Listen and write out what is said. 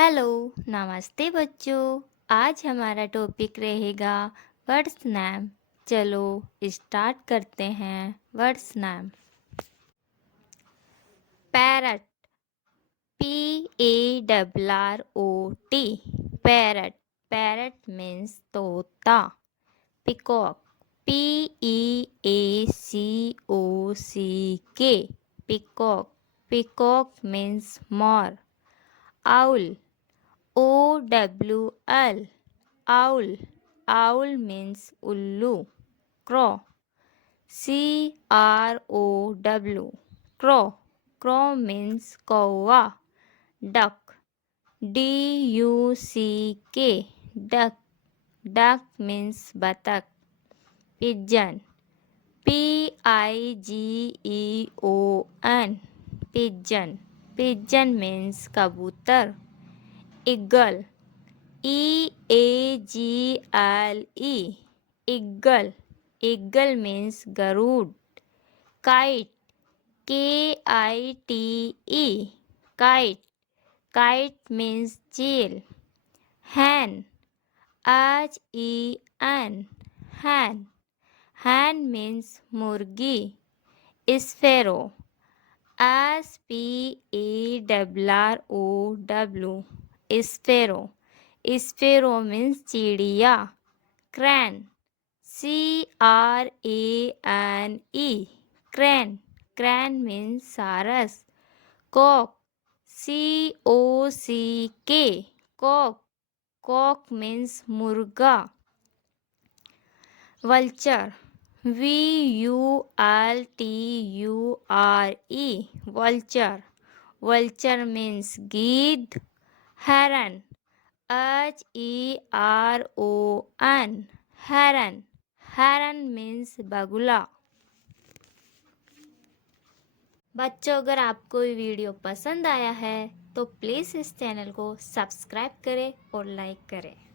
Hello, नमस्ते बच्चों। आज हमारा टॉपिक रहेगा वर्ड्स नेम। चलो स्टार्ट करते हैं words name. Parrot, P-A-R-R-O-T, parrot. Parrot means तोता। Peacock, P-E-A-C-O-C-K, peacock. Peacock means मोर। Owl, OWL, owl. Owl means ullu. Crow, CROW, crow. Crow means kawa. Duck, DUCK, duck. Duck means batak. Pigeon, PIGEON, pigeon. Pigeon means kabutar. Eagle, EAGLE, eagle. Eagle means garud. Kite, KITE, kite. Kite means chill. Hen, HEN, hen. Hen means murgi. Sparrow, SPARROW, sparrow. Sparrow means चिड़िया. Crane, CRANE, crane. Crane means सारस. Cock, COCK, cock. Cock means मुर्गा. Vulture, VULTURE, vulture. Vulture means गिद्ध. Heron, HERON, heron. Heron means बगुला। बच्चों, अगर आपको ये video पसंद आया है तो प्लीज़ इस चैनल को सब्सक्राइब करें और लाइक करें।